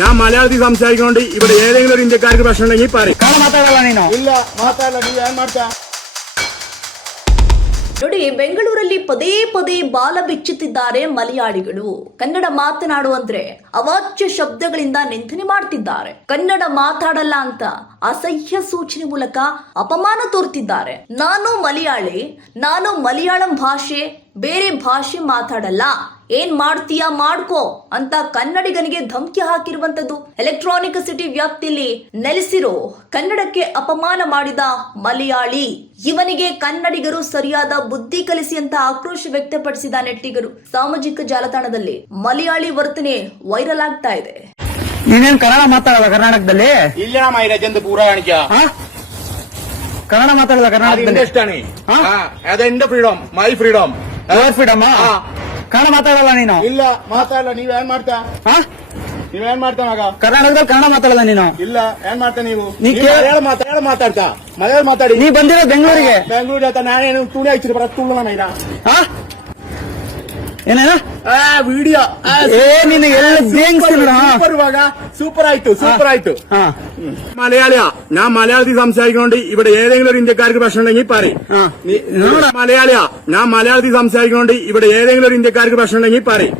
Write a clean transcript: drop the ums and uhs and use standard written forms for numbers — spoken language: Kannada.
ഞാൻ മലയാളത്തിൽ സംസാരിക്കൊണ്ട് ഇവിടെ ഏതെങ്കിലും ഒരു ഇന്ത്യക്കാർക്ക് പ്രശ്നം ഉണ്ടെങ്കിൽ പറയും. ಇಲ್ಲ ಮಾತಾಡಲ್ಲ ನೀವ್ ಏನ್ ಮಾಡ್ತಾ ನೋಡಿ, ಬೆಂಗಳೂರಲ್ಲಿ ಪದೇ ಪದೇ ಬಾಲ ಬಿಚ್ಚುತ್ತಿದ್ದಾರೆ ಮಲಯಾಳಿಗಳು. ಕನ್ನಡ ಮಾತನಾಡು ಅಂದ್ರೆ ಅವಾಚ್ಯ ಶಬ್ದಗಳಿಂದ ನಿಂದನೆ ಮಾಡ್ತಿದ್ದಾರೆ. ಕನ್ನಡ ಮಾತಾಡಲ್ಲ ಅಂತ ಅಸಹ್ಯ ಸೂಚನೆ ಮೂಲಕ ಅಪಮಾನ ತೋರ್ತಿದ್ದಾರೆ. ನಾನು ಮಲಯಾಳಿ, ನಾನು ಮಲಯಾಳಂ ಭಾಷೆ ಬೇರೆ ಭಾಷೆ ಮಾತಾಡಲ್ಲ, ಏನ್ ಮಾಡ್ತೀಯಾ ಮಾಡ್ಕೋ ಅಂತ ಕನ್ನಡಿಗನಿಗೆ ಧಮಕಿ ಹಾಕಿರುವಂತದ್ದು. ಎಲೆಕ್ಟ್ರಾನಿಕ್ ಸಿಟಿ ವ್ಯಾಪ್ತಿಯಲ್ಲಿ ನೆಲೆಸಿರೋ ಕನ್ನಡಕ್ಕೆ ಅಪಮಾನ ಮಾಡಿದ ಮಲಯಾಳಿ. ಇವನಿಗೆ ಕನ್ನಡಿಗರು ಸರಿಯಾದ ಬುದ್ಧಿ ಕಲಿಸಿ ಅಂತ ಆಕ್ರೋಶ ವ್ಯಕ್ತಪಡಿಸಿದ ನೆಟ್ಟಿಗರು. ಸಾಮಾಜಿಕ ಜಾಲತಾಣದಲ್ಲಿ ಮಲಯಾಳಿ ವರ್ತನೆ ವೈರಲ್ ಆಗ್ತಾ ಇದೆ. ನೀನೇನ್ ಕನ್ನಡ ಮಾತಾಡಲ್ಲ ಕರ್ನಾಟಕದಲ್ಲಿ? ಇಲ್ಲ ಮೈರ ಜಂದು ಪೂರಾಣಿಕ ಕನ್ನಡ ಮಾತಾಡಲ್ಲ ಕರ್ನಾಟಕದಲ್ಲಿ? ಅದ ಇಂಡ ಫ್ರೀಡಮ್ ಮೈ ಫ್ರೀಡಮ್ ಫ್ರೀಡಮ್. ಕನ್ನಡ ಮಾತಾಡಲ್ಲ ನೀನು? ಇಲ್ಲ ಮಾತಾಡಲ್ಲ. ನೀವೇನ್ ಮಾಡ್ತಾ ನೀವೇನ್ ಮಾಡ್ತಾ ಮಗ? ಕರ್ನಾಟಕದಲ್ಲಿ ಕನ್ನಡ ಮಾತಾಡಲ್ಲ ನೀನು? ಇಲ್ಲ ಏನ್ ಮಾಡ್ತಾ ನೀವು? ನೀ ಮಲಯಾಳ ಮಾತಾಡ್ತಾ ಮಲಯಾಳ ಮಾತಾಡಿ. ನೀ ಬಂದಿರೋ ಬೆಂಗಳೂರಿಗೆ? ಬೆಂಗಳೂರಿಗೆ ಅಂತ ನಾನೇನು ತುಳಿ ಹಚ್ಚಿರ ಬರ ತುಳ್ಳ ನೈನಾ ಏನೇನ ವಿಡಿಯೋ സൂപ്പർ ആയിട്ടു സൂപ്പർ ആയിട്ടു. മലയാളിയാ, ഞാൻ മലയാളത്തിൽ സംസാരിക്കൊണ്ട് ഇവിടെ ഏതെങ്കിലും ഒരു ഇന്ത്യക്കാർക്ക് പ്രശ്നം ഉണ്ടെങ്കിൽ പറയും. മലയാളിയാ, ഞാൻ മലയാളത്തിൽ സംസാരിക്കൊണ്ട് ഇവിടെ ഏതെങ്കിലും ഒരു ഇന്ത്യക്കാർക്ക് പ്രശ്നം ഉണ്ടെങ്കിൽ പറയും.